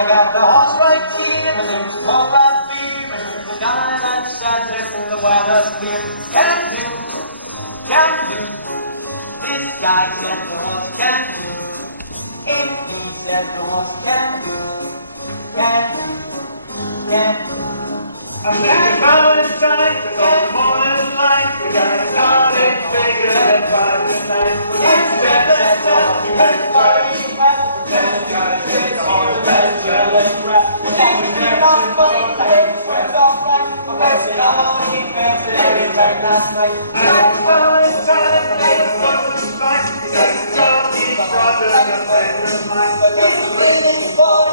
I got the horse right here, the little horse right here, and the shine and shadow in the weather here. Can do, this guy gets the horse can do. If he gets the horse can do. I'm making Valentine's, the golden morning light. We got a cottage bigger than Friday night. We got to get that stuff, we got to party fast. We got to get all the best girls rap. We got to get on the boat, we're all back. We got to get all the events that I did back last night. We got to Valentine's, the golden light. We got to go each other and make your mind. We got to leave the ball.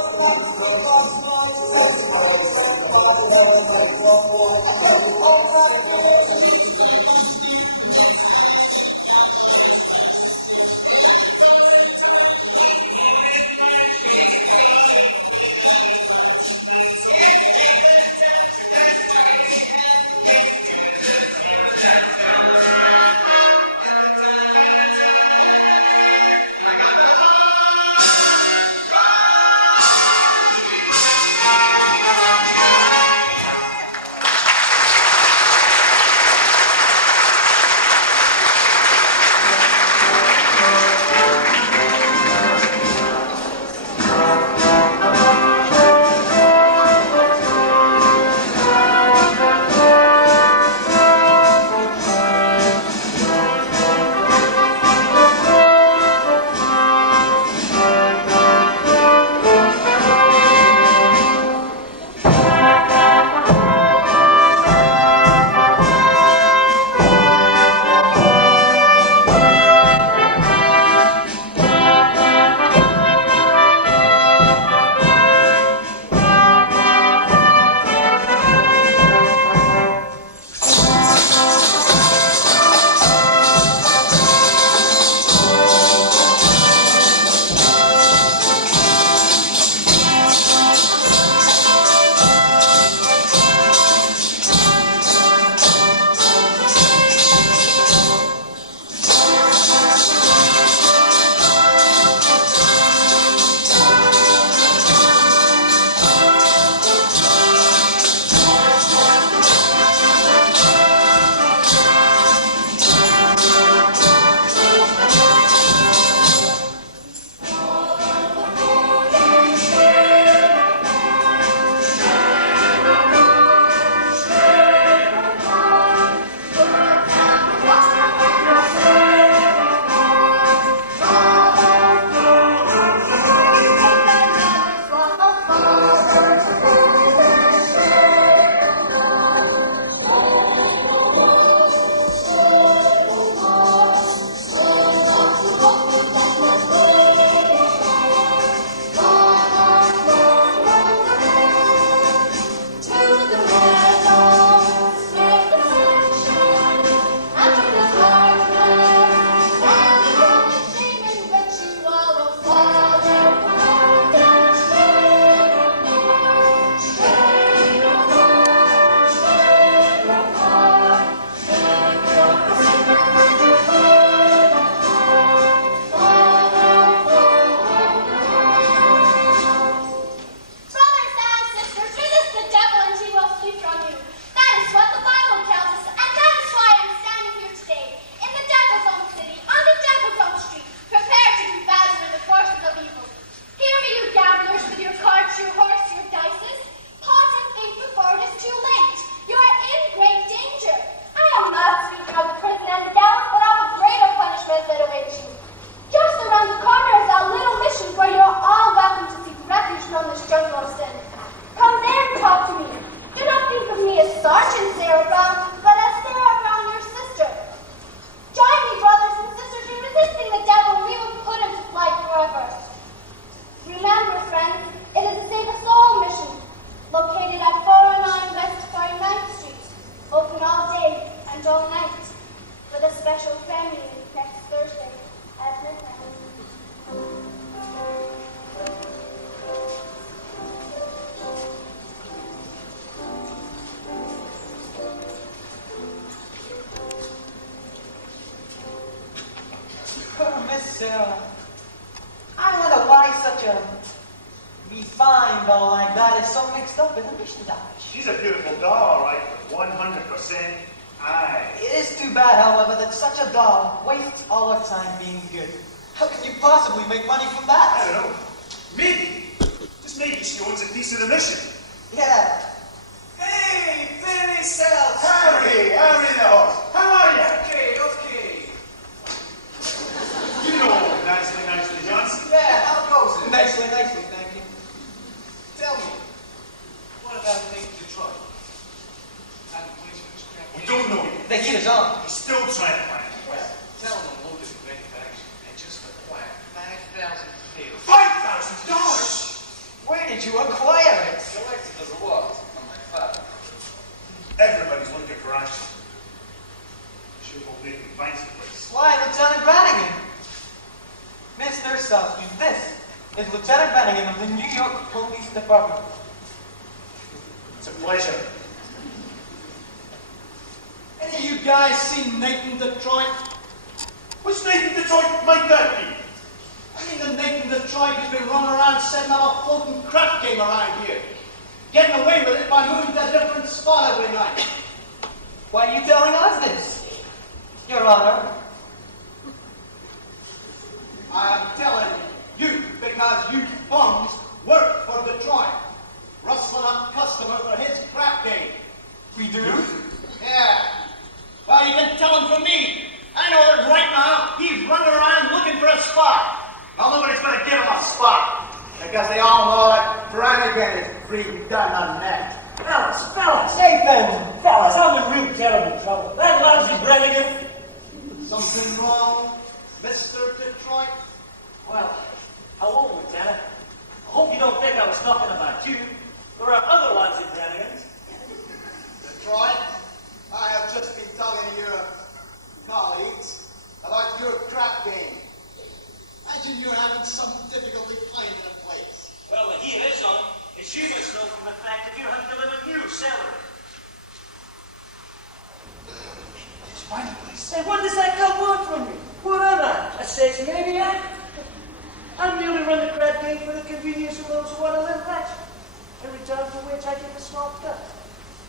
Miss Sarah, I wonder why such a We find all like that is so mixed up in the Mishnah. She's a beautiful doll, all right, but 100% aye. It is too bad, however, that such a doll wastes all her time being good. How can you possibly make money from that? I don't know. Maybe, just maybe she owns a piece of the mission. Yeah. Hey, Benny Sells! Harry the horse. How are you? Okay. You know nicely, Johnson. Yeah, how goes it? Nicely, thank you. Tell me, what about Nate Detroit? We don't know yet. The heat is on. He's still trying to find it. Well, tell him we'll do manufacturing and just acquire $5,000 $5,000? Where did you acquire it? Collected as a what? From my father. Everybody's looking for action. Sure hope they can find some place. Why, Lieutenant Brannigan? Mr. Southby, this is Lieutenant Brannigan of the New York Police Department. It's a pleasure. Any of you guys seen Nathan Detroit? Which Nathan Detroit might that be? I mean the Nathan Detroit who's been running around setting up a floating crap game around here. Getting away with it by moving to a different spot every night. Why are you telling us this, Your Honor? I'm telling you because you bums work for Detroit. Rustling up customers for his crap game. We do? Yeah. Well, you can tell him from me. I know that right now he's running around looking for a spot. Well, nobody's going to give him a spot. Because they all know that Brannigan is breathing down on that. Fellas, hey, Ben, fellas, I'm in real terrible trouble. That lousy Brannigan. Something wrong, Mr. Detroit? Well, hello, Lieutenant. I hope you don't think I was talking about you. There are other lousy Brannigans. Detroit, I have just been talking to your colleagues about your crap game. Imagine you're having some difficulty finding a place. Well, the heat is on, as you must know from the fact that you have to live a new salary. Let's find a place. Say, what does that guy want from me? What am I? A sex maniac? I merely run the crap game for the convenience of those who want to live rich. In return for which I get a small cut.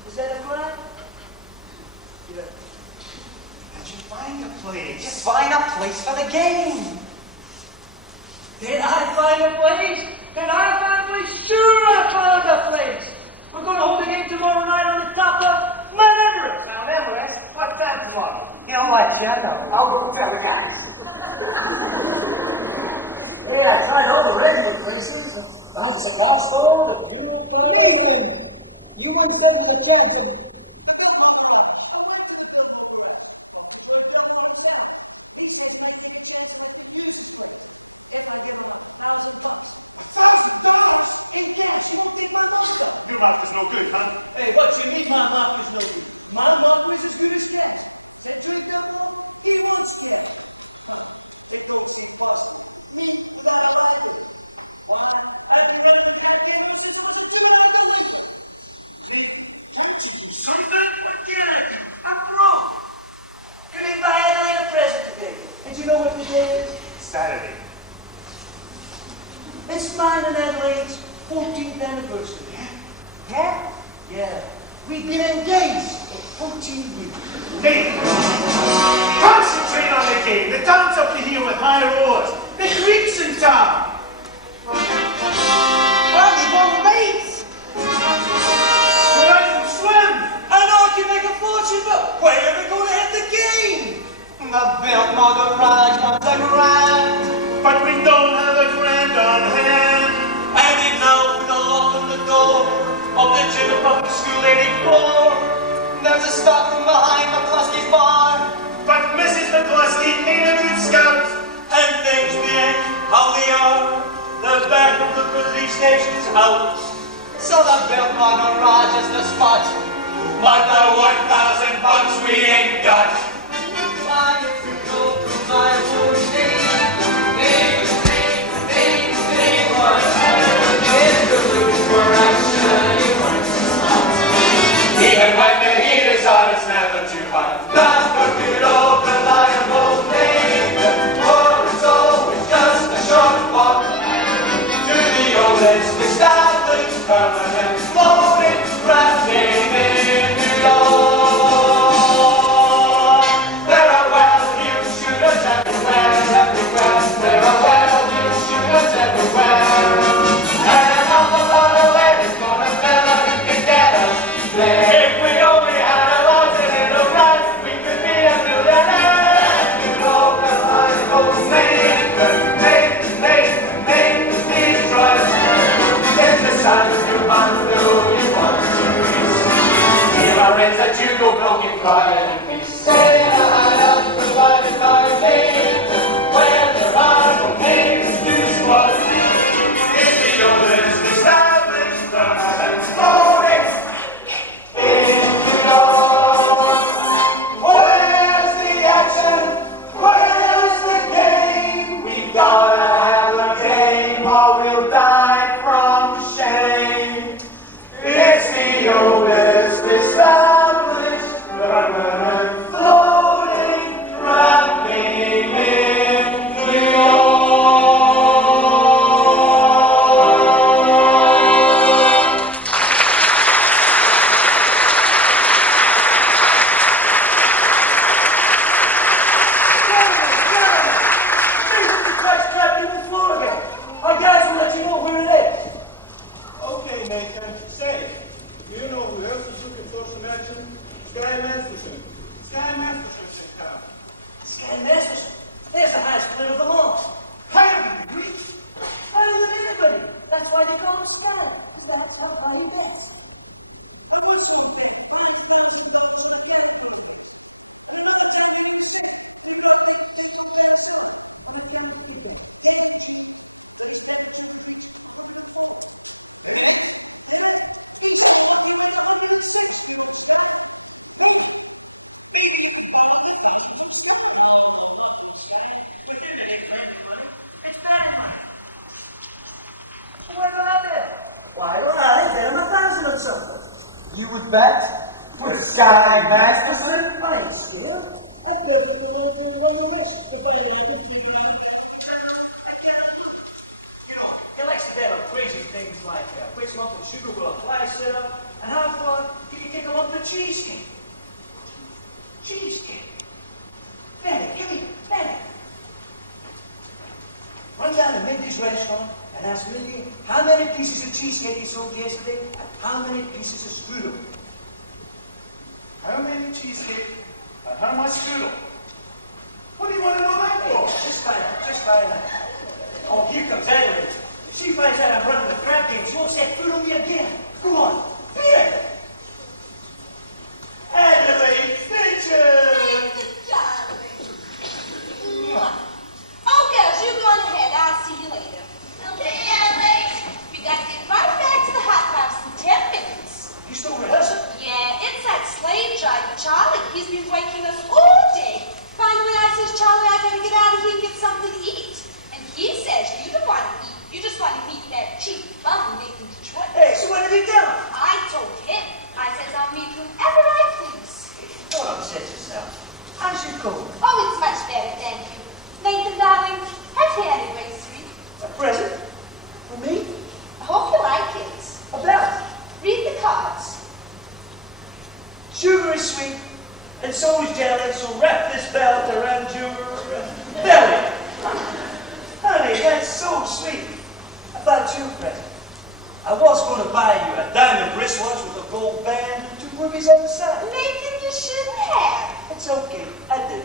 Is that a crime? Yeah. Did you find a place? Just find a place for the game. Did I find a place? Did I find a place? Sure, I found a place. We're going to hold the game tomorrow night on the top of Mount Everest. Mount Everest? What's that tomorrow? You know what, Jeff? I'll go tell the guy. Yeah, I tried all the regular places. Found some lost gold and you believe. You wouldn't take the champion. Saturday. It's mine and Adelaide's 14th anniversary. Yeah? Yeah. We've been engaged for 14 weeks. Hey! Concentrate on the game. The town's up to here with high rollers. The creek's in town. Well, we won the race. Go out and swim. I know I can make a fortune, but where are we going to hit the game? The Bill Garage wants a grand. But we don't have a grand on hand. And we know the lock on the door of the gym of public school 84. There's a stockroom behind McCluskey's bar. But Mrs. McCluskey ain't a good scout. And things being how they are, the back of the police station's out. So the Bill Garage is the spot. But the 1,000 bucks we ain't got. Why if you go to my own name, even when the heat is on, it's never too hot. That's the good old reliable name. For it's always just a short walk to the old established permanent floating crafting in New York. There are well-heeled shooters everywhere, everywhere. There are well-heeled shooters everywhere. And on the waterway, it's gonna fill us and get us there. If we only had a logic in the right, we could be a millionaire. You know that I hope make these drugs. It's the sun you undo, you want to be. Here are ends that you go broken, quiet and peace. Stay in a hideout, provided by names, where there are no names, use what is the oldest established permanent floating in New York. Where's the action? Where's the game? We gotta have a game or we'll die from shame. It's the oldest established permanent floating trapping in New York. Our guys will let you know where it is. Okay, Nathan, say, you know who else is looking for some action? Sky Masterson. Sky Masterson's in town. Sky Masterson. There's the highest player of them all. Higher than the Greeks. Higher than anybody. That's why they call him Sky. He's not by himself. Why, right, there I'm a thousand or something. You would bet? For Sky Masterson? Thanks, good. He likes to bet on crazy things like which lump of sugar will a fly sit up, and how far can you kick a lump of cheesecake? Cheesecake. Benny, give me Benny. Run down to Mindy's restaurant and ask Mindy how many pieces of cheesecake he sold yesterday and how many pieces of strudel. How many cheesecake and how much strudel? What do you want to know that for? Just find out. Oh, here comes Adelaide. If she finds out I'm running the crab game, she won't set food on me again. Go on, beat it. Adelaide Fincher! Oh, girls, you go on ahead. I'll see you later. Okay, Adelaide. We gotta get right back to the hot house in 10 minutes. You still rehearsing? Yeah, it's that slave driver, Charlie. He's been waking us all day. Finally, I says, Charlie, I gotta get out of here and get something to eat. And he says, you don't want to eat. You just want to eat that cheap bun making Detroit. Hey, so what did he tell her? I told him. I says, I'll meet whomever I please. Don't upset yourself. How's your cold? Oh, it's much better, thank you. Nathan, darling, happy anniversary. A present? For me? I hope you like it. About? Read the cards. Sugar is sweet, and so is jelly, so wrap this belt around your belly. Honey, that's so sweet. About your present. I was going to buy you a diamond wristwatch with a gold band and 2 rubies on the side. Nathan, you shouldn't have. It's okay, I did.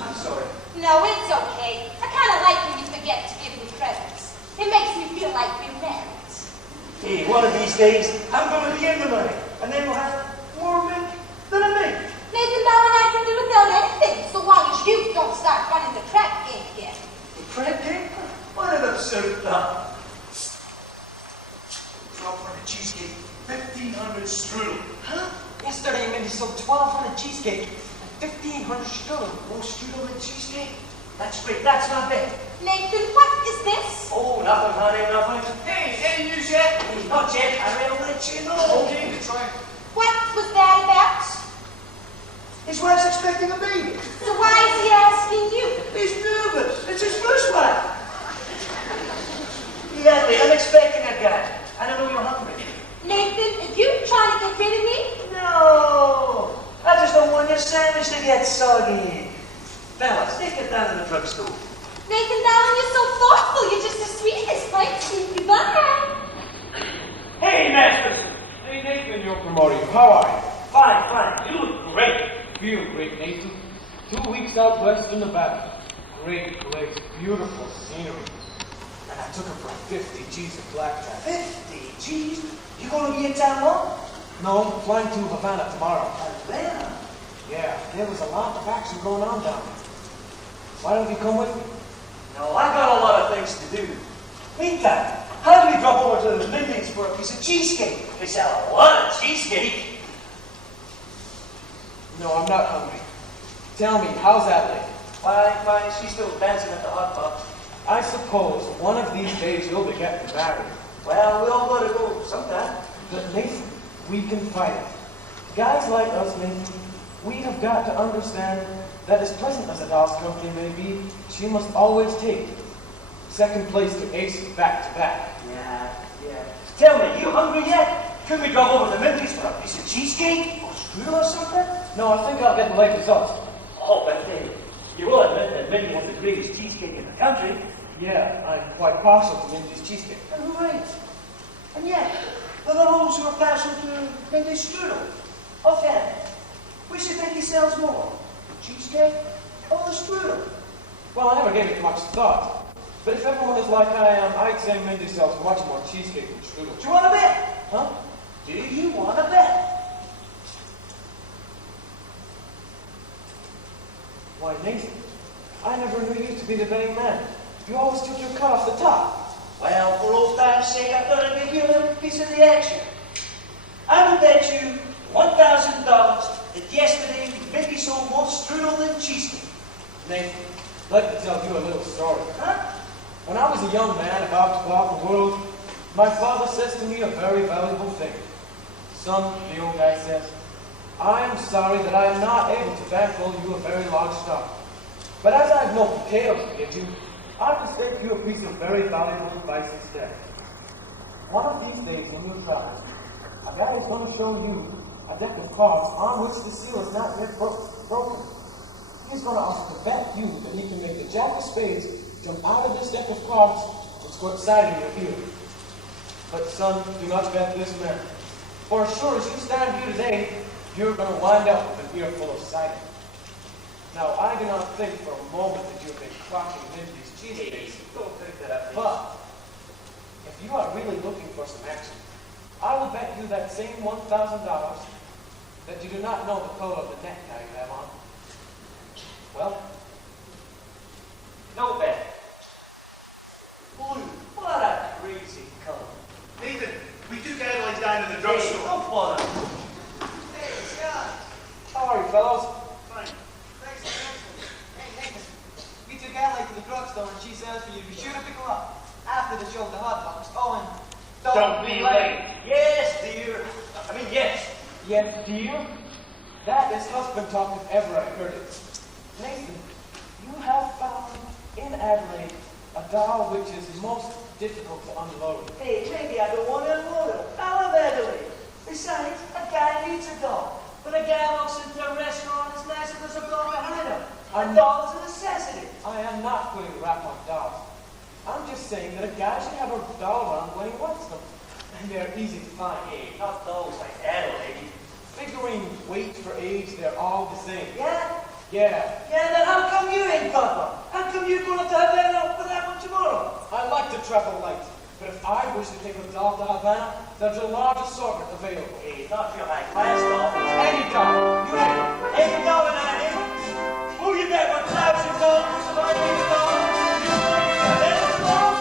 I'm sorry. No, it's okay. I kind of like when you forget to give me presents. It makes me feel like we're married. Hey, one of these days, I'm going to be in the money, and then we'll have more men than a me. Nathan, darling, I can do without anything, so long as you don't start running the trap game again. The crab cake? What an absurd thought. 1,200 cheesecake, 1,500 strudel. Huh? Yesterday, Mindy sold 1,200 cheesecake and 1,500 strudel. More strudel than cheesecake? That's great. That's not bad. Nathan, what is this? Oh, nothing, honey, nothing. Hey, any news yet? Hey, not yet. I will let you know. Okay, try. What was that about? His wife's expecting a baby. So why is he asking you? He's nervous. It's his first wife. Yeah, I'm expecting a guy. managed to get soggy in. Fellas, take it down to the drugstore. Nathan, darling, you're so thoughtful. You're just the sweetest. Thanks. Goodbye. Hey, Master. Hey, Nathan, you're promoting. How are you? Fine, fine. You look great. Feel great, Nathan. 2 weeks out west in Nevada. Great place, beautiful scenery. And I took him for 50 G's of blackjack. 50 G's? You gonna be in town long? No, I'm flying to Havana tomorrow. Havana? Yeah, there was a lot of action going on down there. Why don't you come with me? No, I got a lot of things to do. Meantime, how do we drop over to the Lindy's for a piece of cheesecake? They sell a lot of cheesecake. No, I'm not hungry. Tell me, how's that lady? Fine, fine. She's still dancing at the hot tub. I suppose one of these days you'll be getting married. Well, we all gotta go sometime. But Nathan, we can fight it. Guys like us, Nathan, we have got to understand that as pleasant as a doll's company may be, she must always take second place to aces back to back. Yeah. Tell me, you hungry yet? Could we drop over to Mindy's for a piece of cheesecake or strudel or something? No, I think I'll get the late results. Oh, but you will admit that Mindy has the greatest cheesecake in the country. Yeah, I'm quite partial to Mindy's cheesecake. And who ain't? And yet, there are those who are partial to Mindy's strudel. Okay, which do you think he sells more? The cheesecake or the strudel? Well, I never gave it much thought. But if everyone is like I am, I'd say Mindy sells much more cheesecake than strudel. Do you want to bet? Huh? Do you want to bet? Why, Nathan, I never knew you to be the betting man. You always took your cut off the top. Well, for old time's sake, I thought I'd give you a little piece of the action. I would bet you $1,000 that yesterday Mindy sold more strudel than cheesecake. Nathan, let me tell you a little story. Huh? When I was a young man about to go out in the world, my father says to me a very valuable thing. Son, the old guy says, I am sorry that I am not able to bankroll you a very large stock. But as I have no details to give you, I will state you a piece of very valuable advice instead. One of these days when you try, a guy is going to show you a deck of cards on which the seal is not yet broken. He's going to ask to bet you that he can make the jack of spades jump out of this deck of cards and squirt side in your ear. But son, do not bet this man. For as sure as you stand here today, you're going to wind up with an ear full of cider. Now, I do not think for a moment that you've been crocking Mindy's cheesecakes. Don't think that. But, if you are really looking for some action, I will bet you that same $1,000 that you do not know the color of the necktie you have on. Well? No bet. Blue. What a crazy color. Nathan, we took Adelaide down to the Hey, drugstore. don't bother. Hey, Scott. How are you, fellows? Fine. Thanks for mentioning. Hey, Nathan. We took Adelaide to the drugstore and she says for you to be sure to pick her up after the show at the hot box. Oh, and Don't be late. Yes, dear. Yes. Yes, dear? That is husband talk if ever I heard it. Nathan, you have found in Adelaide a doll which is most difficult to unload. Hey, maybe I don't want to unload her. I love Adelaide. Besides, a guy needs a doll. When a guy walks into a restaurant, it's nice if there's a doll behind him. A doll is a necessity. I am not putting a rap on dolls. I'm just saying that a guy should have a doll around when he wants them. And they're easy to find. Hey, not dolls like Adelaide. Figuring weight for age, they're all the same. Yeah? Yeah, Yeah, then how come you ain't got one? How come you're going to Havana for that one tomorrow? I like to travel light, but if I wish to take a doll to Havana, there's a large assortment available. Hey, not your high class doll. Any doll, you name it. Every doll in that, eh? Who you bet $1,000 if I need a doll? There's a doll.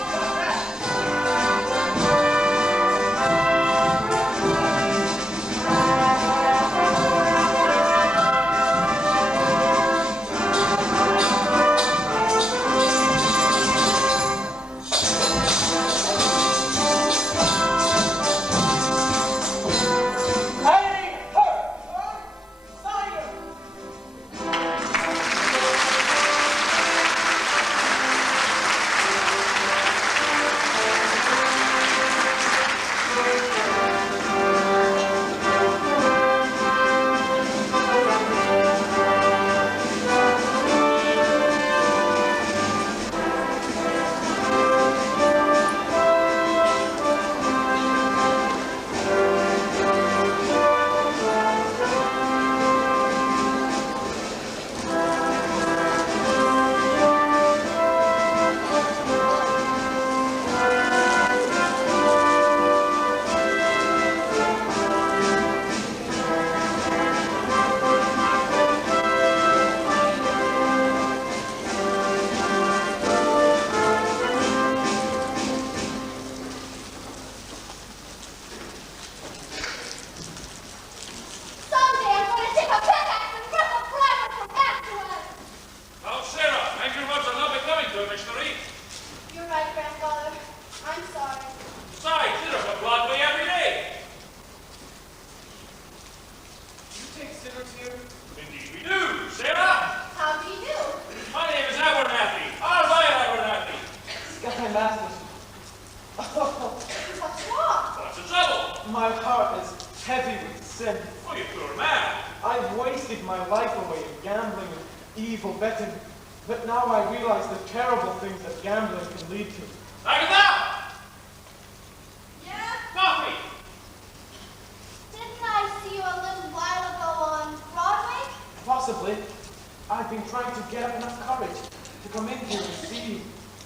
my heart is heavy with sin. Oh, you poor man. I've wasted my life away in gambling and evil betting, but now I realize the terrible things that gambling can lead to. Agatha! Yeah? Coffee! Didn't I see you a little while ago on Broadway? Possibly. I've been trying to get up enough courage to come in here and see you.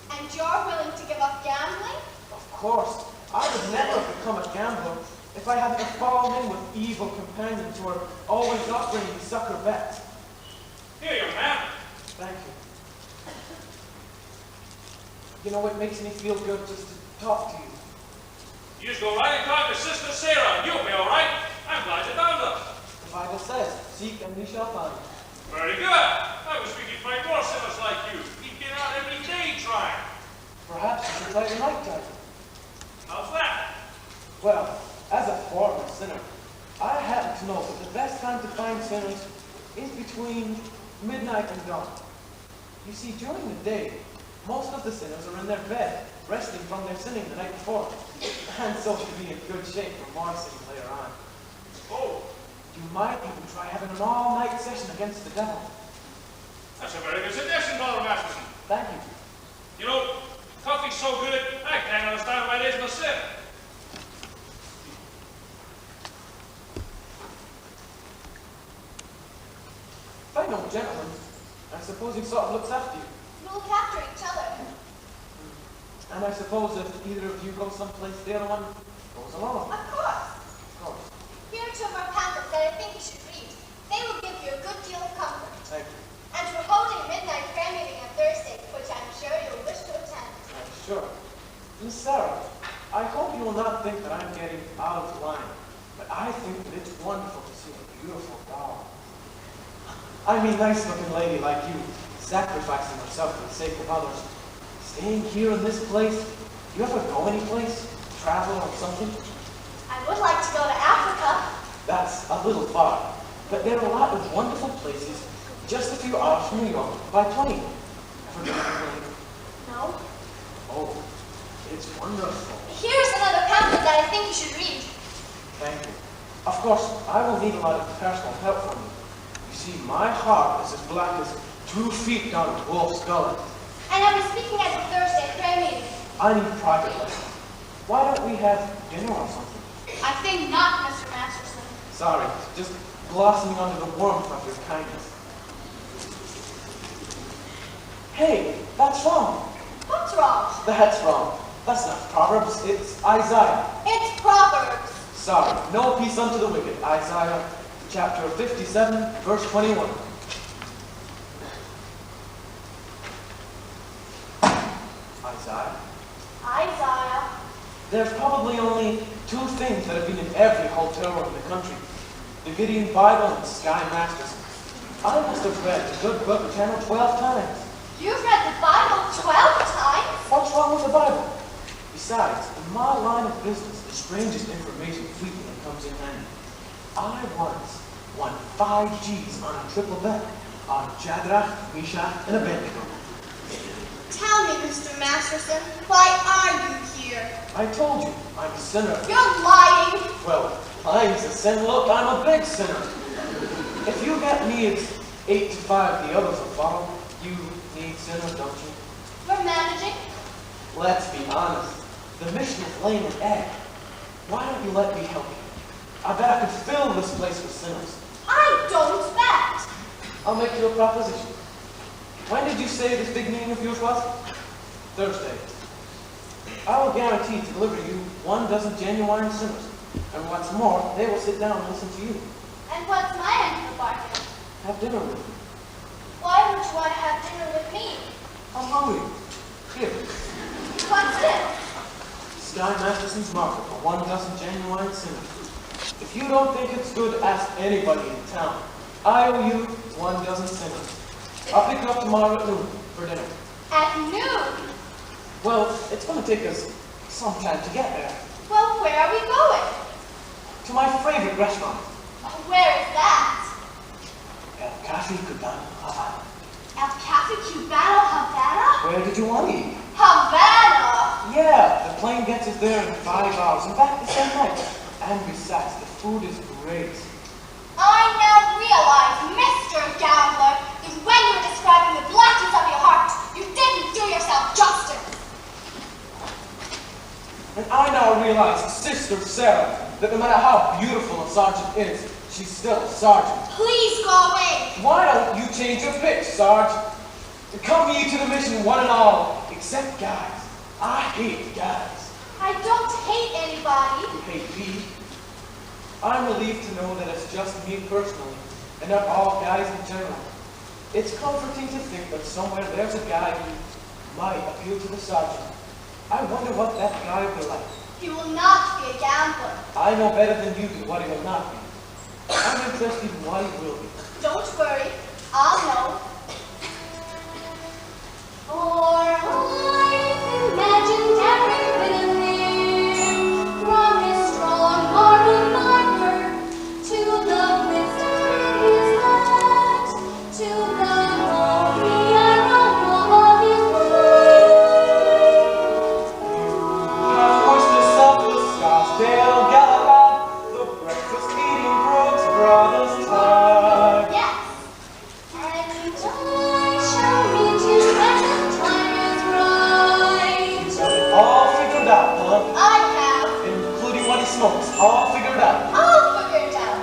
And you're willing to give up gambling? Of course, I would never have become a gambler if I hadn't fallen in with evil companions who are always offering me sucker bets. Here, young man. Thank you. You know, it makes me feel good just to talk to you. You just go right and talk to Sister Sarah, and you'll be all right. I'm glad you found us. The Bible says, seek and we shall find. Very good. I was thinking my more sinners like you. He'd get out every day trying. Perhaps you should try the night time. How's that? Well, as a former sinner, I happen to know that the best time to find sinners is between midnight and dawn. You see, during the day, most of the sinners are in their bed, resting from their sinning the night before, and so to be in good shape for more sinning later on. Oh, You might even try having an all-night session against the devil. that's a very good suggestion, Father Masterson. Thank you. You know, coffee's so good, I can't understand why it isn't a sip. Fine old gentleman. I suppose he sort of looks after you. We look after each other. And I suppose if either of you go someplace, the other one goes along. Of course. Of course. Here are two of our pamphlets that I think you should read. They will give you a good deal of comfort. Thank you. And we're holding a midnight prayer meeting on Thursday, which I'm sure you'll wish to attend. I'm sure. Miss Sarah, I hope you will not think that I'm getting out of line, but I think that it's wonderful to see a beautiful doll. I mean, nice-looking lady like you, sacrificing herself for the sake of others. Staying here in this place? Do you ever go anyplace? Travel or something? I would like to go to Africa. That's a little far, but there are a lot of wonderful places just a few hours from New York by plane. Ever been on a plane? No. Oh, it's wonderful. Here's another pamphlet that I think you should read. Thank you. Of course, I will need a lot of personal help from you. You see, my heart is as black as 2 feet down a wolf's gullet. And I'll be speaking at the Thursday prayer meeting. I need private lessons. Why don't we have dinner or something? I think not, Mr. Masterson. Sorry, just blossoming under the warmth of your kindness. Hey, that's wrong. What's wrong? That's wrong. That's not Proverbs, it's Isaiah. It's Proverbs. Sorry, no peace unto the wicked. Isaiah chapter 57, verse 21. Isaiah. Isaiah. There's probably only 2 things that have been in every hotel room in the country. The Gideon Bible and Sky Masterson. I must have read the good book 10 or 12 times. You've read the Bible 12 times? What's wrong with the Bible? Besides, in my line of business, the strangest information frequently comes in handy. I once won 5 G's on a triple bet on Shadrach, Meshach, and Abednego. Tell me, Mr. Masterson, why are you here? I told you, I'm a sinner. You're lying. Well, lying's a sin. Look, I'm a big sinner. If you get me, it's 8 to 5. The others will follow. You need sinners, don't you? We're managing. Let's be honest. The mission is laying an egg. Why don't you let me help you? I bet I could fill this place with sinners. I don't bet. I'll make you a proposition. When did you say this big meeting of yours was? Thursday. I will guarantee to deliver you 1 dozen genuine sinners. And what's more, they will sit down and listen to you. And what's my end of the bargain? Have dinner with you. Why would you want to have dinner with me? I'm hungry. Here. What's this? Sky Masterson's market for 1 dozen genuine sinners. If you don't think it's good, ask anybody in town. I owe you 1 dozen sinners. I'll pick you up tomorrow at noon for dinner. At noon? Well, it's going to take us some time to get there. Well, where are we going? To my favorite restaurant. Where is that? El Cafe Cubano Havana. El Cafe Cubano Havana? Where did you want to eat? Havana! Yeah, the plane gets us there in 5 hours. In fact, the same night. And besides, the food is great. I now realize, Mr. Gambler, that when you were describing the blackness of your heart, you didn't do yourself justice. And I now realize, Sister Sarah, that no matter how beautiful a sergeant is, she's still a sergeant. Please go away. Why don't you change your pitch, Sarge? Come ye to the mission, one and all, except guys. I hate guys. I don't hate anybody. You hate me. I'm relieved to know that it's just me personally, and not all guys in general. It's comforting to think that somewhere there's a guy who might appeal to the sergeant. I wonder what that guy will be like. He will not be a gambler. I know better than you do what he will not be. I'm interested in what he will be. Don't worry, I'll know. For I've imagined every bit of him, from his strong moral marker to the wisdom in his heart, to the holy aroma of his voice. Of course, the selfless Scarsdale Galahad, the breakfast eating Brooks Brothers type. Yes, and I shall meet him when the time is right. All figured out, huh? I have Including what he smokes. All figured out. all figured out.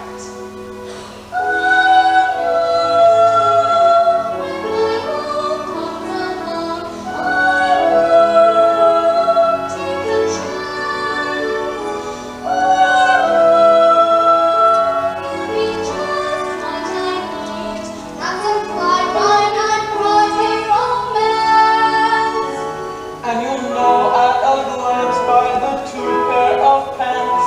And you'll know at a glance by the 2 pair of pants.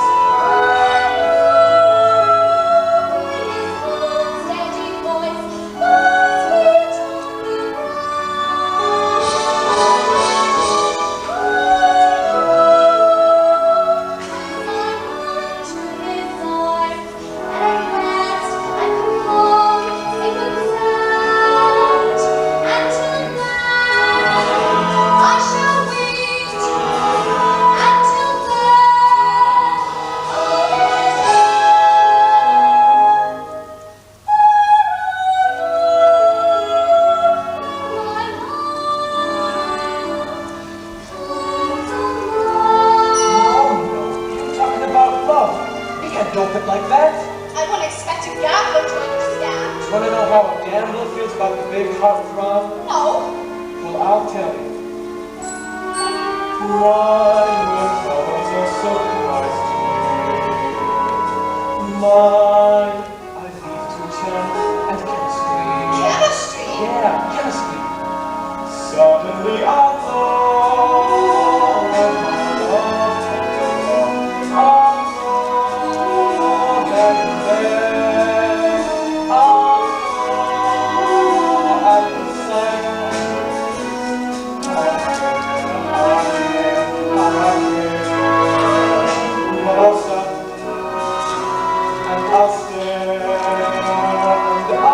I shall wait until Oh no, you're talking about love. You can't dope it like that. I wouldn't expect a gambler to understand. You want to know how a gambler feels about the big heart throb? No. Well, I'll tell you. Mine was a surprise to me. Mine, I leave to chance and chemistry. Chemistry? Yeah, chemistry. Suddenly I know when my love took to love. I know that then I know at the sight of but I'll stop and I'll stare and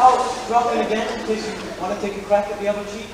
I'll drop in again in case you want to take a crack at the other cheek.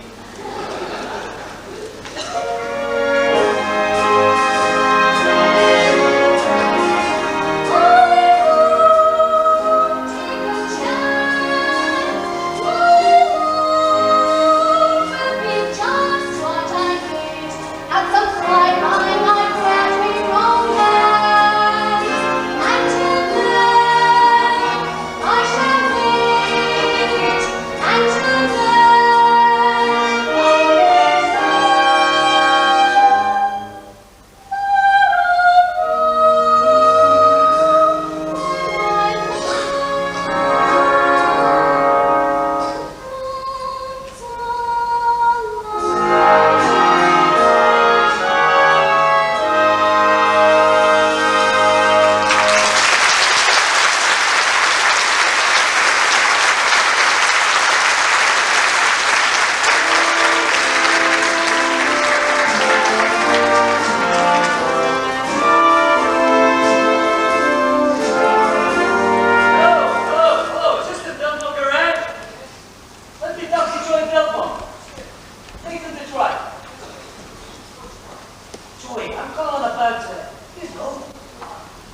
You know,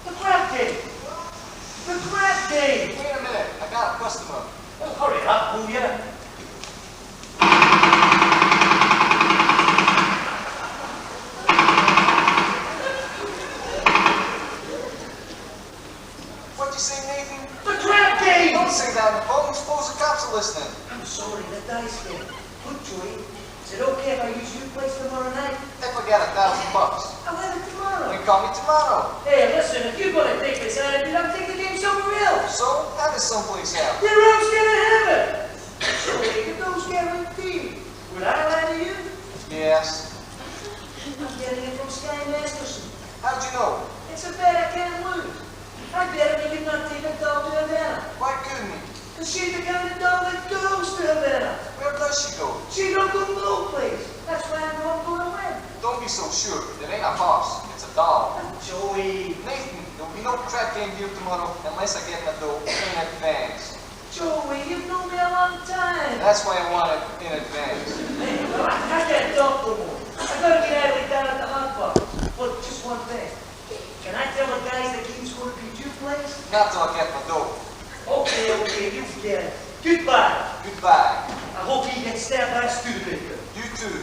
the crab game. The crab game. Wait a minute, I got a customer. Well, hurry up, will ya? What'd you say, Nathan? The crab game! Don't say that on the phone. Suppose the cops are listening. I'm sorry, the dice game. Look, Joey, is it okay if I use your place tomorrow night? If I get $1,000. I'll have it tomorrow. You call me tomorrow. Hey, listen, if you're gonna take this attitude, I'll take the game somewhere else. So, have it someplace else. Your room's gonna have it. Joey, if those guaranteed, would I lie to you? Yes. I'm getting it from Sky Masterson. How'd you know? It's a bet I can't lose. I bet him he could not take a doll to Havana. Why couldn't he? Cause she's the kind of doll that goes to Havana. Where does she go? She don't go no place. That's why I'm not going to win. Don't be so sure. It ain't a horse. It's a doll. Joey. Nathan, there'll be no crap game here tomorrow unless I get my dough in advance. Joey, you've known me a long time. That's why I want it in advance. Hey, well, I can't talk no more. I gotta get Adley down at the hot bar. Well, just one thing. Can I tell the guys that game's gonna be your place? Not till I get my dough. Okay, you get it. Goodbye. Goodbye. I hope he gets stabbed by a Studebaker. You too.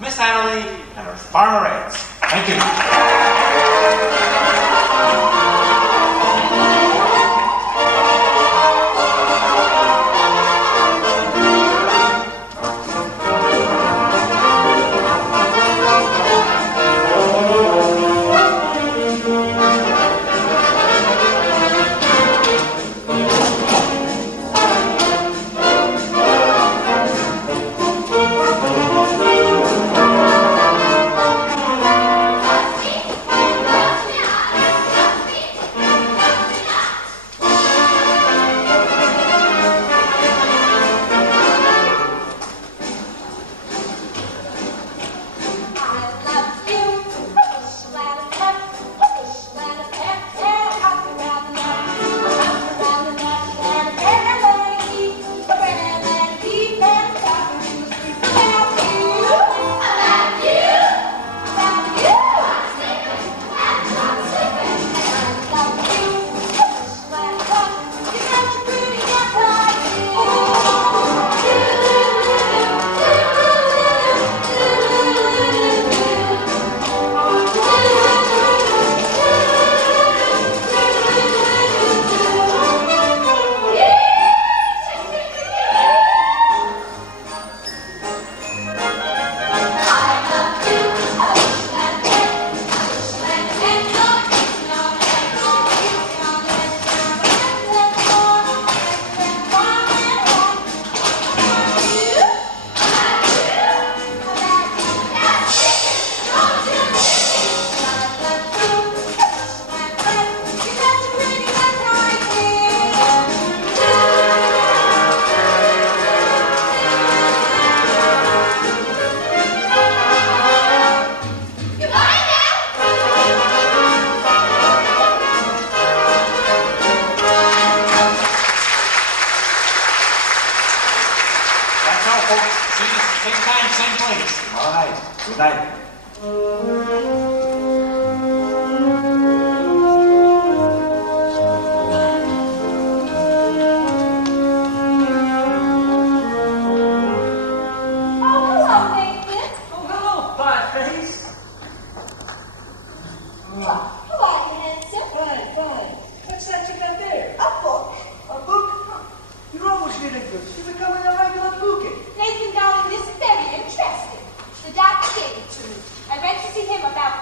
Miss Annalie and her farmerettes. Thank you. Same time, same place. All right. Good night. Nathan, darling, this is very interesting. The doctor gave it to me. I went to see him about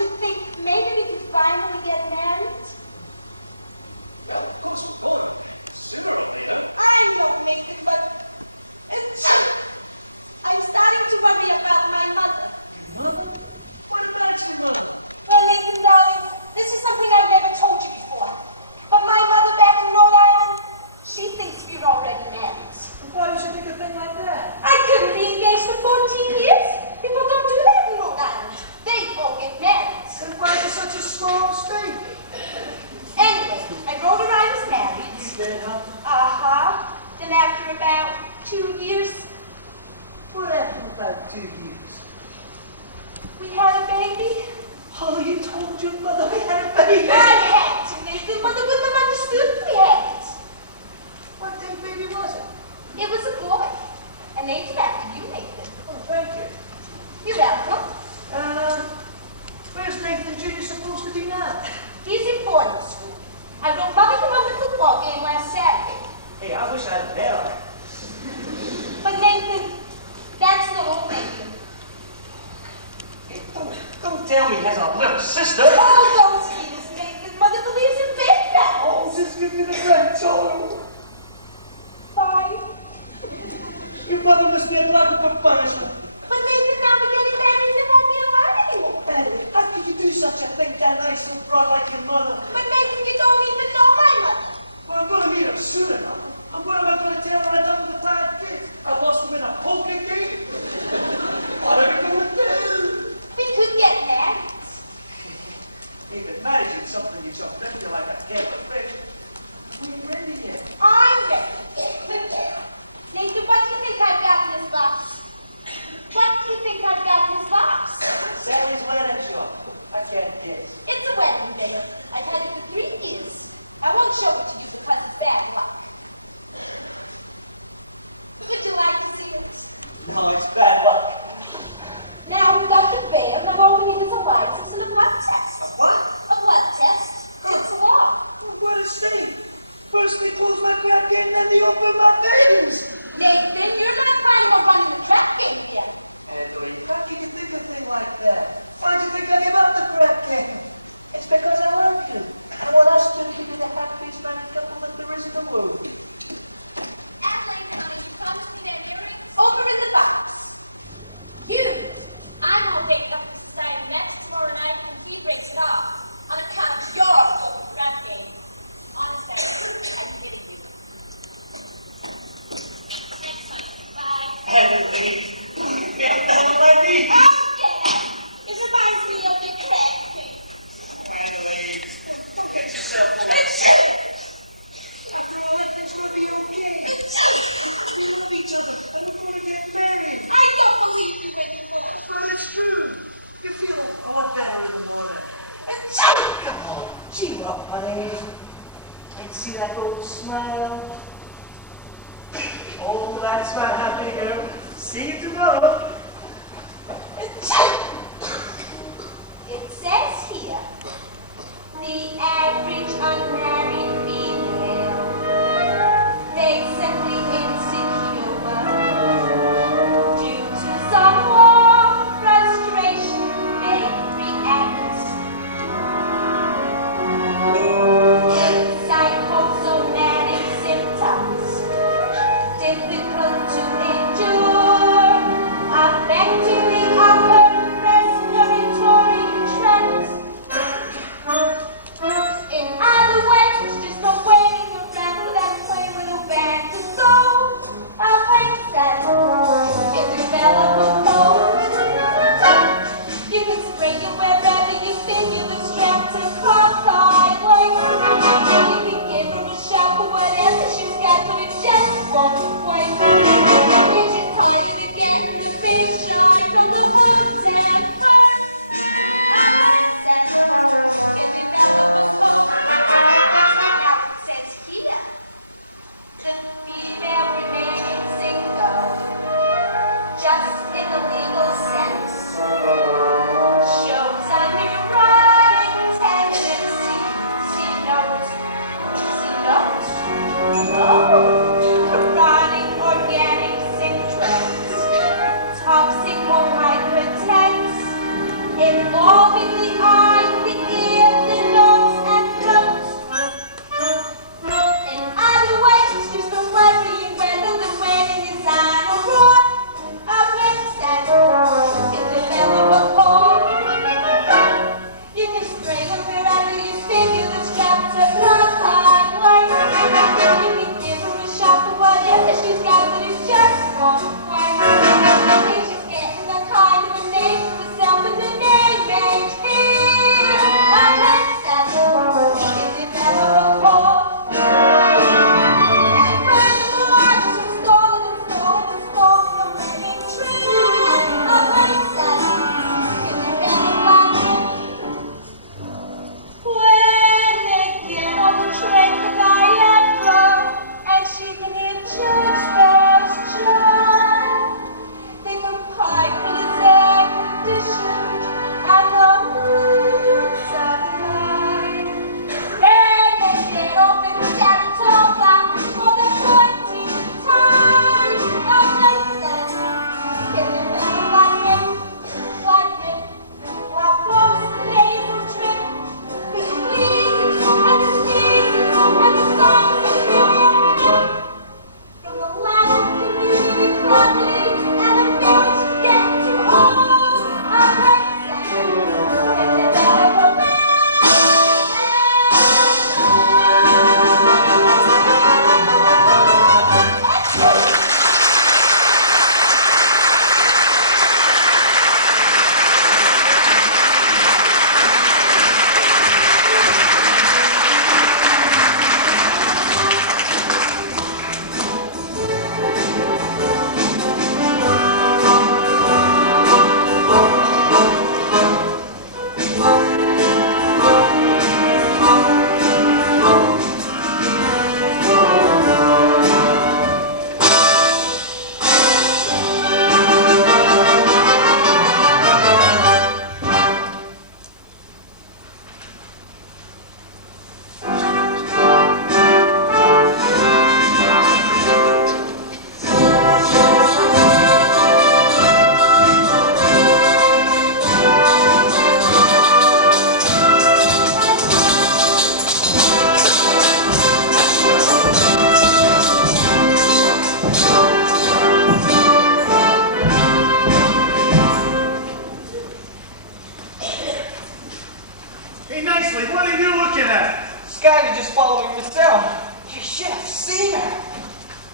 you think maybe we could finally get married? I know, Nathan, but I'm starting to worry about my mother. Well, Nathan, darling, this is something I've never told you before. But my mother back in Rhode Island, she thinks we're already married. Why would you think a thing like that? I couldn't be engaged for 14 years. People don't do that in Rhode Island. They all get married. Then why is it such a small state? Anyway, I wrote her I was married. You did, huh? Uh-huh. Then after about 2 years, What happened about 2 years? we had a baby. Oh, you told your mother we had a baby. I had to, Nathan. Mother wouldn't have understood if we hadn't. What kind of baby was it? It was a boy. And named it after you, Nathan. Oh, thank you. You're welcome. Where's Nathan Jr. supposed to be now? He's in boarding school. I wrote Mother to run the football game last Saturday. Hey, I wish I had a bell. But Nathan, that's not all Nathan. Hey, don't tell me he has a little sister. Oh, don't see this, Nathan. Mother believes in faith now. Oh, just give me the facts. Oh, Sorry. your mother must be a block of punishment. But Nathan, now we're getting married and won't be alive anymore. How could you do such a thing to a nice little broad like your mother? But Nathan, you don't even know my mother. Well, I'm going to meet her soon enough. I'm going to tell her I done with the five kids. I lost them in a poker game. What are we going to do? We could get married. You can imagine something you so plenty like a can of fish. We ready yet? I'm ready. Nathan, what do you think I got in this box? What do you think I got in this box? That was Leonard's job. I can't get it. It's a wedding dinner. I'd like to give it to you. I won't show it to you. It's like a bad luck. Would you like to see it? No, it's bad luck. Now we've got the band. I'm going to need a license and a blood test. What? A blood test? It's a law. What a shame. First they close my goddamn, then they open my veins. Nathan, you're not planning on running the blood game yet. How can you think of me like that? Why'd you think I gave up the crap game? It's because I love you. And what else can you do to have these nice supplements there is in the world? Open in the box. You, I won't make up this time. That's tomorrow night when we break it off. On account of your nothing. One second. Cheer up, honey. I can see that old smile. Oh, that's my happy girl. See you tomorrow. It says here, the average unmarried female, basically insecure, due to some war, frustration, may react. Psychosomatic symptoms, difficult to endure, affecting the upper respiratory tract. In other words, just no waiting around for that plane with no back to go. I'll break that. If you develop a cold, you can spray it wherever you feel to distract and call highway. You can give her a shot for whatever she's got, but it just won't work. Would you play it again? The face showing from the mountain. Female remaining single, just in the legal sense, shows a neurotic tendency. See note. Oh, chronic organic syndromes, toxic or hypertense, involving the Hey, nicely, what are you looking at? Sky was just following the cell. You should have seen her.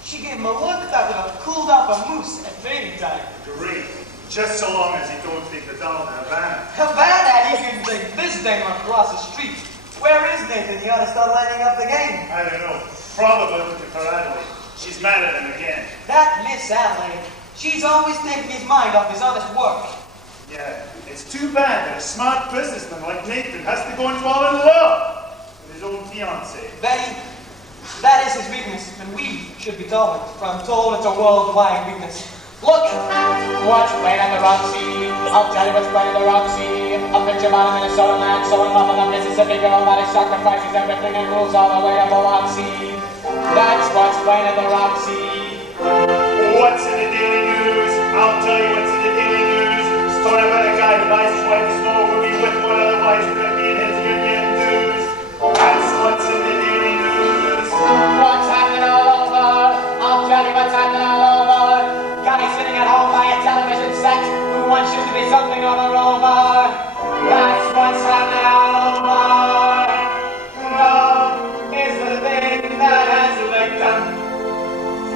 She gave him a look that would have cooled off a moose at any time. Great. Just so long as you don't take the down to Havana. Havana, he can take this dame across the street. Where is Nathan? You ought to start lining up the game. I don't know. Probably looking for Adelaide. She's mad at him again. That Miss Adelaide, she's always taking his mind off his honest work. Yeah, it's too bad that a smart businessman like Nathan has to go and fall in love with his own fiancée. Betty, that is his weakness, and we should be tolerant, for I'm told it's a worldwide weakness. Look! What's playing at the Roxy? I'll tell you what's playing at the Roxy. A picture about a Minnesota man so in love with a Mississippi girl that he sacrifices everything and moves all the way to Biloxi. That's what's playing at the Roxy. What's in the Daily News? I'll tell you what's in the Daily News. Story about a guy who buys his wife to smoke with me with one otherwise we're going to be in his union dues. That's what's in the Daily News. What's happening all over? I'll tell you what's happening all over. Guy sitting at home by a television set who wants you to be something of a rover. That's what's happening all over. Love is the thing that has licked him.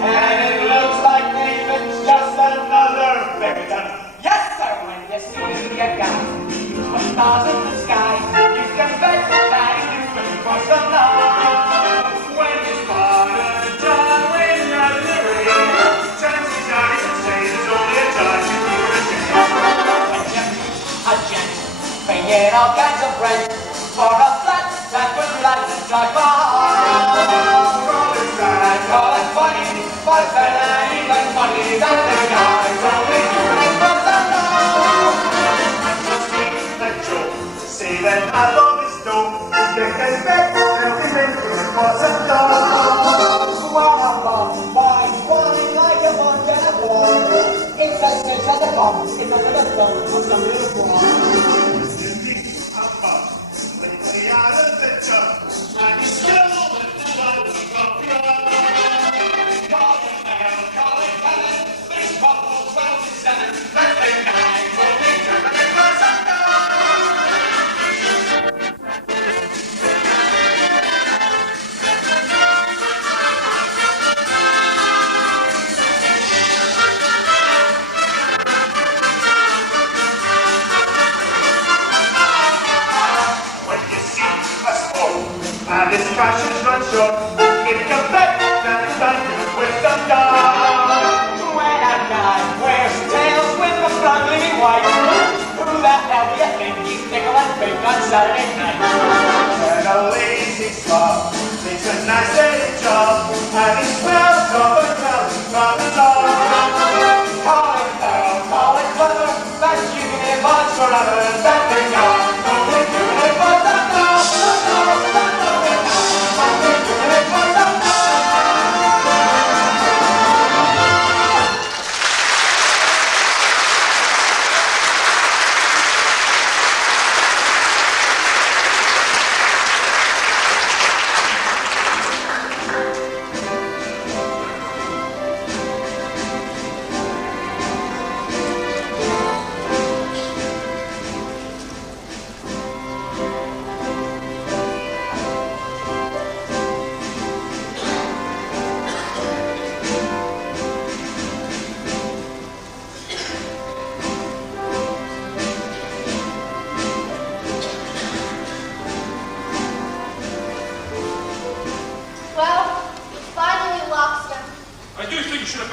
And it looks like Nathan's just another victim. Yes, sir, when you see a guy with stars in the sky, you can bet that he's looking for some love. When you spot a John waiting out in the rain, chances are you can say there's only a touch and you're a gent. A gent, bringing all kinds of rent for a flat that would like to talk for call it sad, call it funny, but it's better even funny than the guys only doing for some love. Just keep the joke. Say that I love is dope. You can bet they'll be making for some love. Why, like a bunch of water. It's a sense of the bomb. It's under the thumb of some little boy. Out of the tub, I can still lift the love of your call it hell, call it heaven. This bubble's 12 to 7. Let the guys only turn it for some and his passions run short. If you bet that it's done with some dog. When a guy wears tails with a front leaning white, who the hell do you think he's nickel and pink on Saturday night? And a lazy slob makes a nice steady job, and he smells of a talent from the dog. Call it thorough, call it clever, that's you can live on forever. That thing gone, only doing it for some love.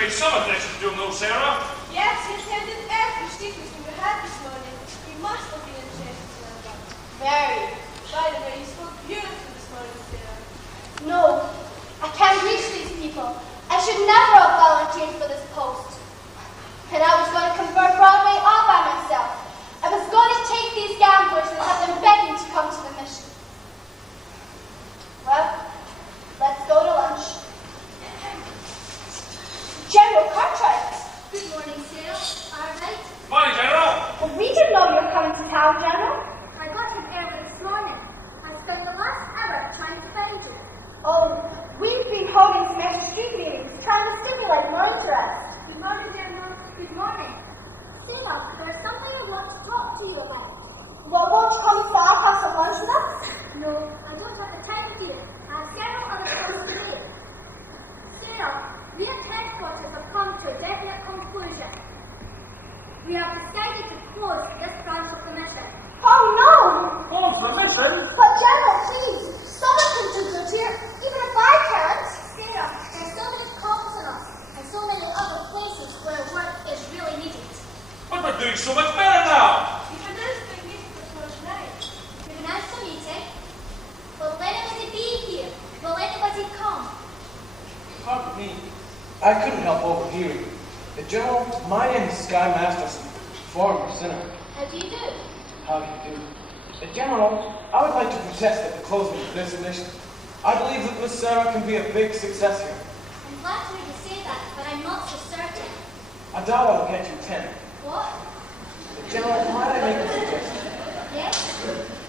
Some attention to him, though, Sarah. Yes, he attended every sickness we had this morning. He must have been interested in that. Very. By the way, you spoke beautifully this morning, Sarah. No, I can't reach these people. I should never have volunteered for this post. And I was going to convert Broadway all by myself. I was going to take these gamblers and have them begging to come to the mission. Well, let's go to lunch. General Cartwright. Good morning, Sarah. All right. Morning, General. Well, we didn't know you were coming to town, General. I got him early this morning. I spent the last hour trying to find you. Oh, we've been holding some extra street meetings, trying to stimulate more interest. Good morning, General. Good morning. Sarah, there's something I want to talk to you about. Well, won't you come inside? I couldn't help overhearing. General, my name is Sky Masterson, former senator. How do you do? How do you do? General, I would like to protest at the closing of this edition. I believe that Miss Sarah can be a big success here. I'm glad to hear you say that, but I'm not so certain. I doubt I'll get you 10. What? General, might I make a suggestion? Yes?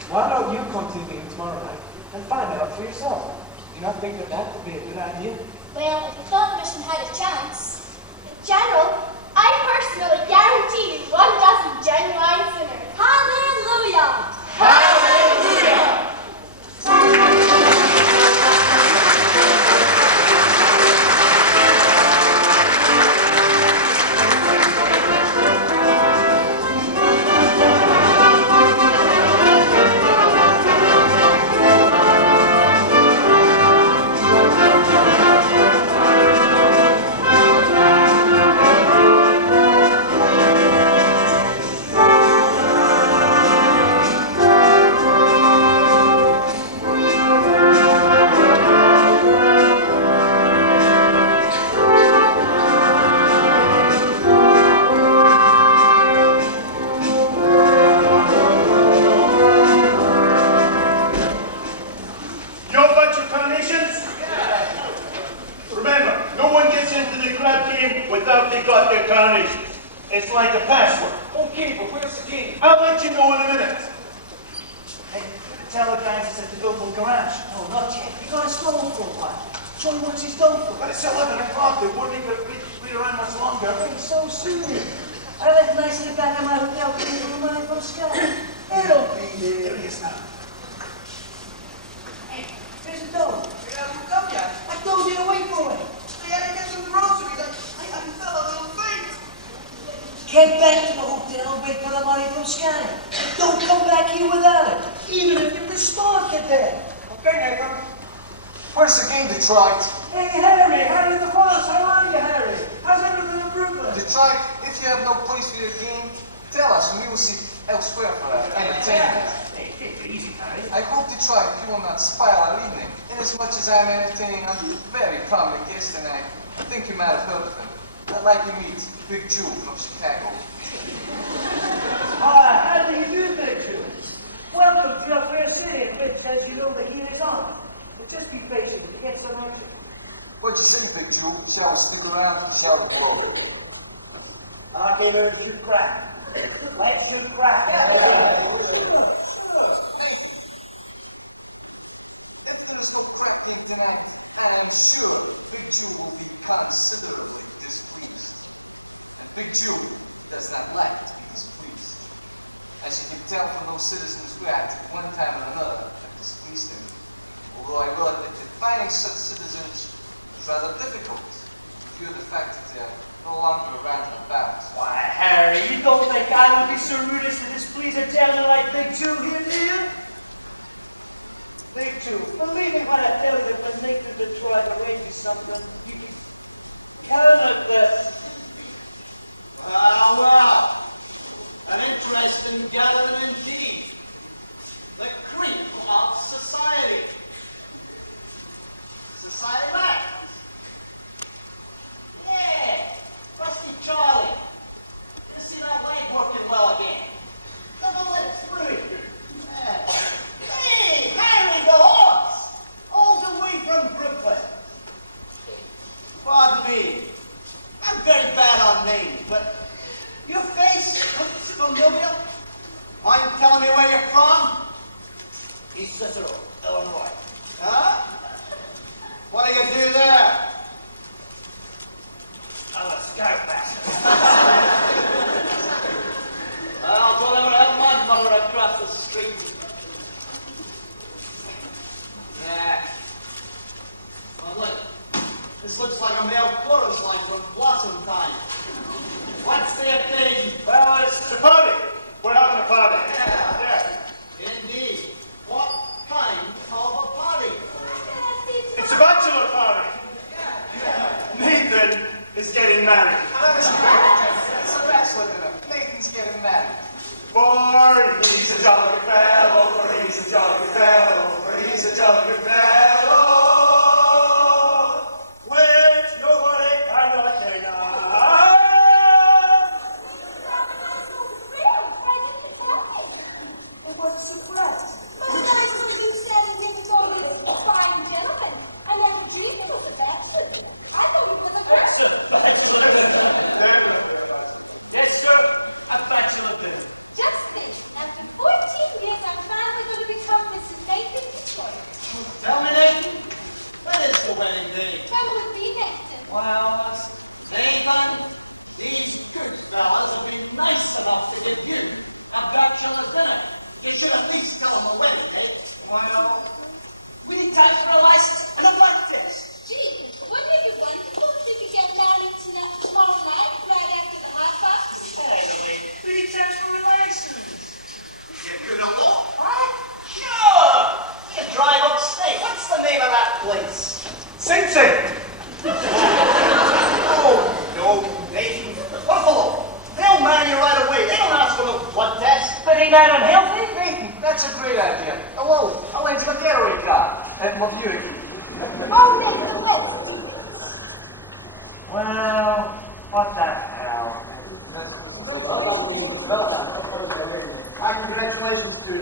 Why don't you come to the meeting tomorrow night and find out for yourself? Do you not think that that would be a good idea? Well, if the thought mission had a chance. General, I personally guarantee you 1,000 genuine sinners. Hallelujah! Hallelujah! It's like a password. Okay, but where's the key? I'll let you know in a minute. Hey, tell the guys it's at the double garage. No, not yet. You got a stone for a while. Show me what she's done for. But it's 11 o'clock. They wouldn't even be around much longer. Hey, so soon. I recognize in the back of my hotel people of mine from Sky. It'll be there. There he is now. Hey, there's the door. You haven't come yet. I told you to wait for it. I had to get some groceries. I fell a little faint. Get back to the hotel and wait for the money from Sky. Don't come back here without it, even if you're the spark get there. Okay, Nathan. Where's the game, Detroit? Hey, Harry the boss. How are you, Harry? How's everything in Brooklyn? Detroit, if you have no place for your game, tell us and we will seek elsewhere for entertainment. Hey, take it easy, Harry. I hope, Detroit, you will not spoil our evening, inasmuch as I am entertaining a very prominent guest tonight. I think you might have heard of him. I'd like to meet Big Jew from Chicago. How do you do, Big Jew? Welcome to our fair city, and let's tell you know the heat is on. But just be patient to get some action. What'd you say, Big Jew? Shall we stick around and tell the world? I came here to crack. Let's do crack. Everything's so quickly tonight. I am sure Big Jew will be considerate. Big Jew, that I'm not. You don't want to find me some really confused and like Big Jew with you? Big Jew, the reason why I feel that when Mr. Detroit is something, what is it this? Well, an interesting gathering indeed. The creep of society. Society life. Yeah, Rusty Charlie. You see that leg working well again. Double leg through. Yeah. Hey, Harry the horse. All the way from Brooklyn. Pardon me. I'm very bad on names, but your face looks familiar. Mind telling me where you're from? East Cicero, Illinois. Huh? What do you do there? I'm a skymaster. Well, don't ever have my mother across the street. Yeah. Well, look. This looks like a male clothesline from Blossom time. What's the occasion? Well, it's the party. We're having a party. Yeah. Indeed. What kind of a party? It's a bachelor party. Nathan is getting married. It's a bachelor dinner. Nathan's getting married. For he's a jolly fellow, for he's a jolly fellow, for he's a jolly fellow. Which nobody I that place? Sing Sing. No, Nathan. Buffalo. They'll marry you right away. They don't ask for no blood test. But ain't that unhealthy? Nathan, that's a great idea. Hello, I'll enter the getaway car at my beauty. Oh, Nathan, wait. Well, what the hell? Congratulations to you.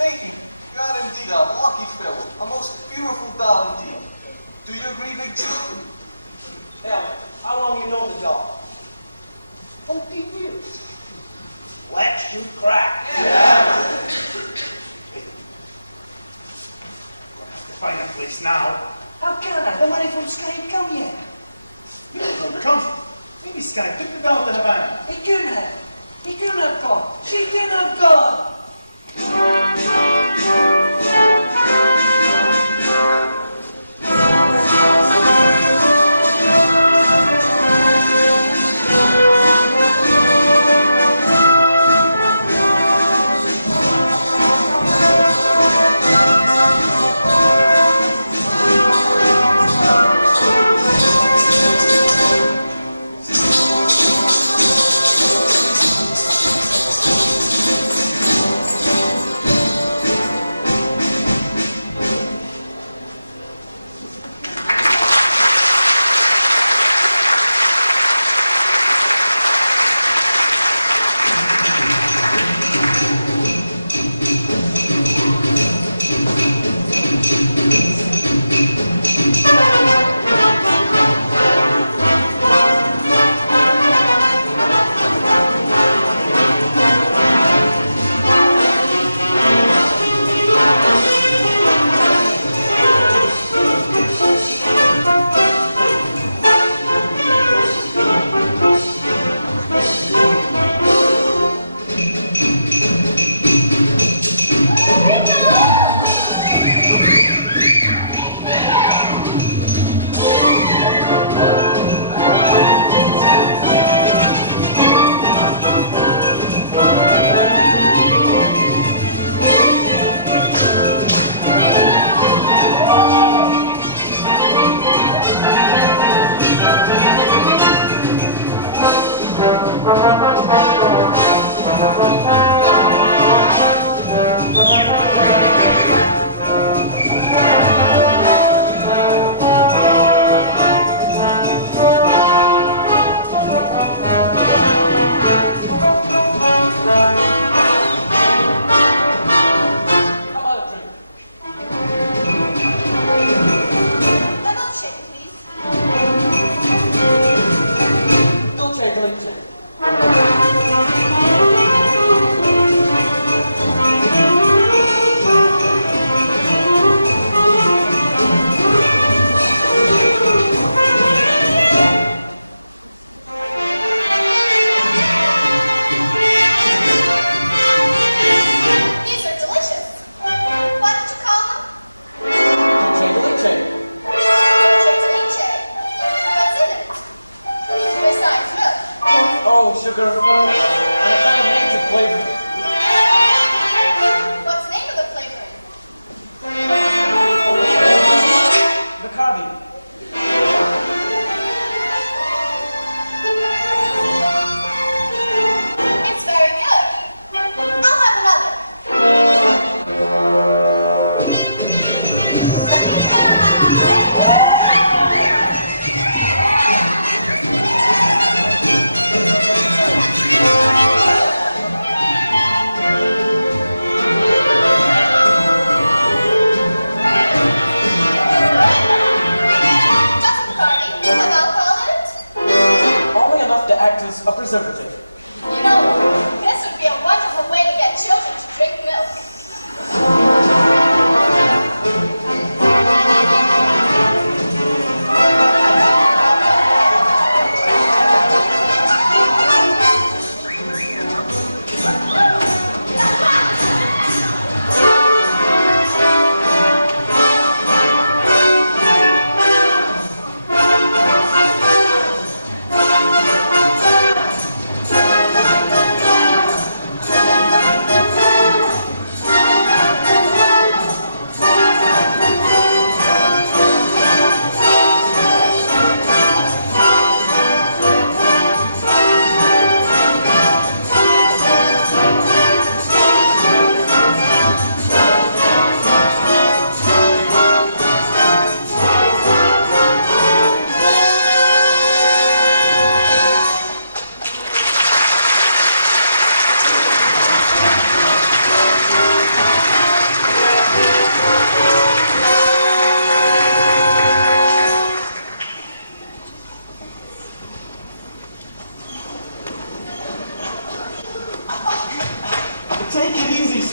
Nathan, you are indeed a lucky fellow. A most beautiful doll indeed. Do you agree, Big Chief? Now, how long you know the dog? 20 years. Let's shoot crack. Find that place now. How can I? The management ain't come yet. Come. This guy, put the dog in the bag. He do not come. She do not come.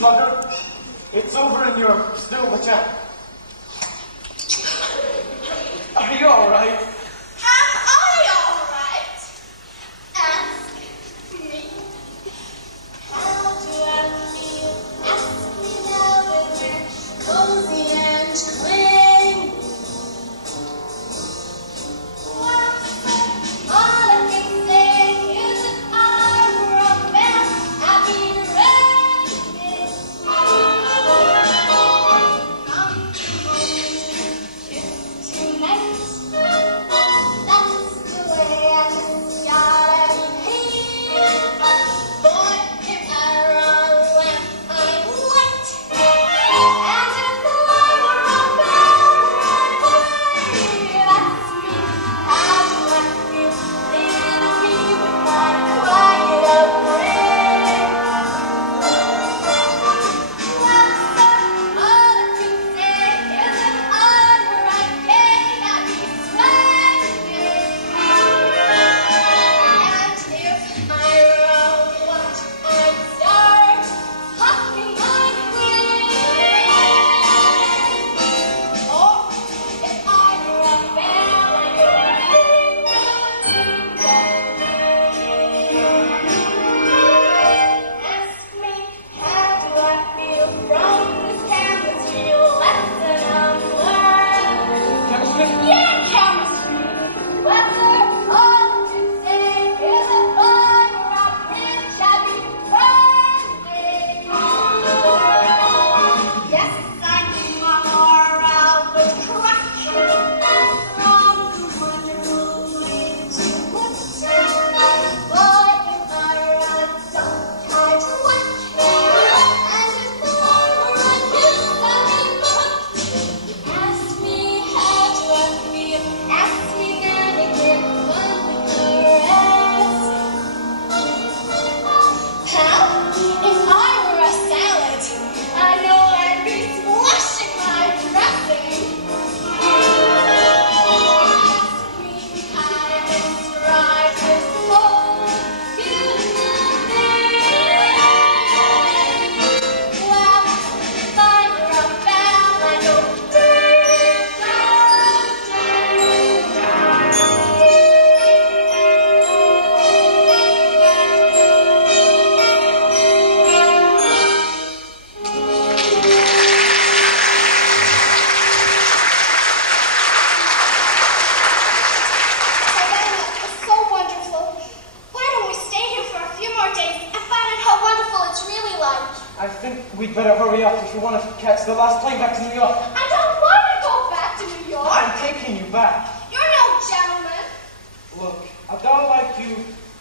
slugger. It's over in your silver chest. Are you all right? Am I all right? Ask me. How do I feel? Ask me now that we're cozy and clingy. Well, all I can say is if I were a man, I'd be ready. Come home, kiss tonight. That's the way I just gotta be. Boy, if I run when I'm late, and if I were a bad boy, that's me. How do I feel? It'll be with my quiet upbringing. Well, all I can say is if I were a king, I'd be splendid. And if I were what I'd start huffing my wings. Or if I were a bear, I'd ask me, how do I feel from this chemistry lesson I'm learning? Chemistry? Yeah, chemistry. Whether all I can say is if I were a prince, I'd be perfect. Yes, I knew my morale would crack from the wonderful ways you looked. But if I were a duck, I'd quack. And if I were a goose, I'd be cooked. Ask me how do I feel? Ask me now and again when we caress. How? If I were a salad, I know I'd be splashing my dressing. Ask me how I describe this whole beautiful thing. Well, if I were a bell, I'd go ding Savannah, it's so wonderful. Why don't we stay here for a few more days and find out how wonderful it's really like? I think we'd better hurry up if you want to catch the last plane back to New York. I don't want to go back to New York. I'm taking you back. You're no gentleman. Look, a guy like you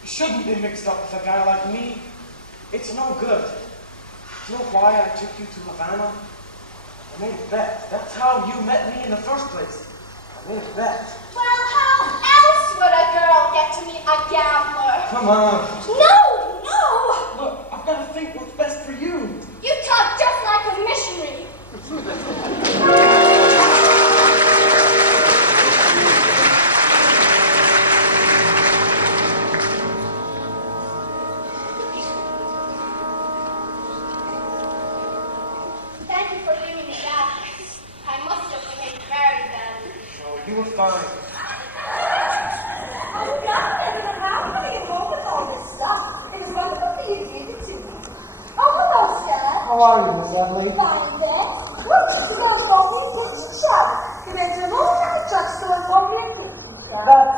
shouldn't be mixed up with a guy like me. It's no good. Do you know why I took you to Havana? I made a bet. That's how you met me in the first place. I made a bet. Well, how else would a girl get to meet a gambler? Come on. No, no. Look, I've got to think what's best for you. You talk just like a missionary. Thank you for giving me that. I must have behaved very badly. Oh, you were fine. Oh, nothing. How can I get home with all this stuff? It was wonderful for you to give it to me. Oh, hello, Stella. How are you, Miss Emily? Fine, Ben. Look, you know, it's all in kitchen shop. You went to an old house drugstore and bought me a cookie. That's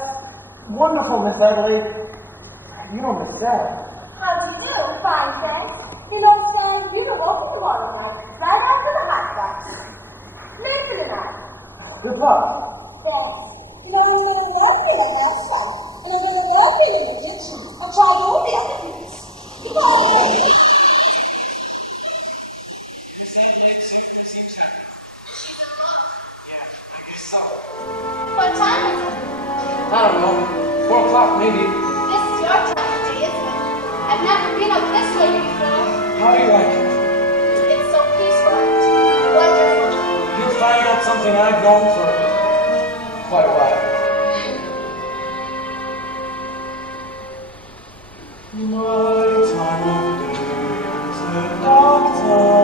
wonderful, Miss Emily. You know Miss Dad. How do you know? Fine, thanks. You know, son, you can open tomorrow night, right after the hot box. Listen to that. Good luck. Thanks. No, I'm going to open it outside, and I'm going to open it in the kitchen. I'll try all the other things. Come on. Miss Emily, seems happy. She's in love. Yeah, I guess so. What time is it? I don't know. 4 o'clock, maybe. This is your time of day, isn't it? I've never been up this late before. How do you like it? It's so peaceful and wonderful. You'll find out something I've known for quite a while. My time of day is a dark time.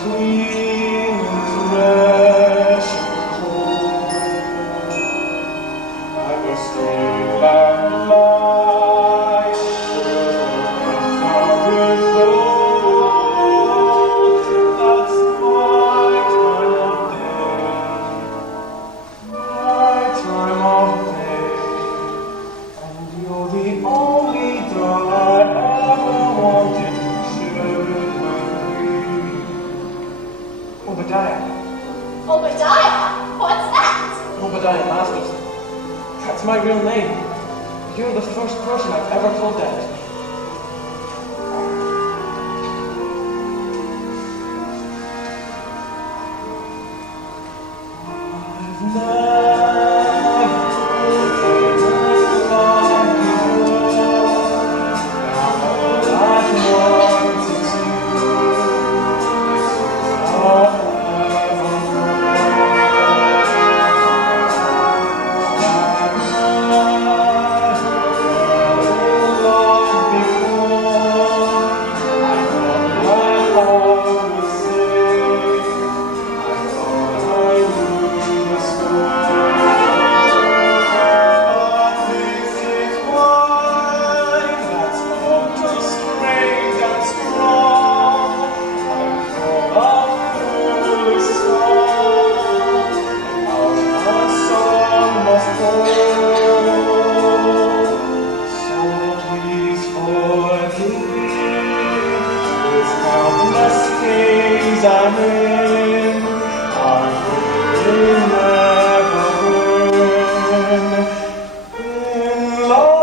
clean and fresh and cold. I will sleep and lie with gold. That's my time of day, and you're the only doll I ever wanted to share with me. Obadiah. Obadiah? What's that? Obadiah Masters. That's my real name. You're the first person I've ever told that. I've never loved before. Now all I want to do is I'm in, I will never win in love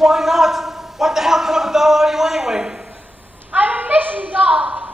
Why not? What the hell kind of a doll are you anyway? I'm a mission doll.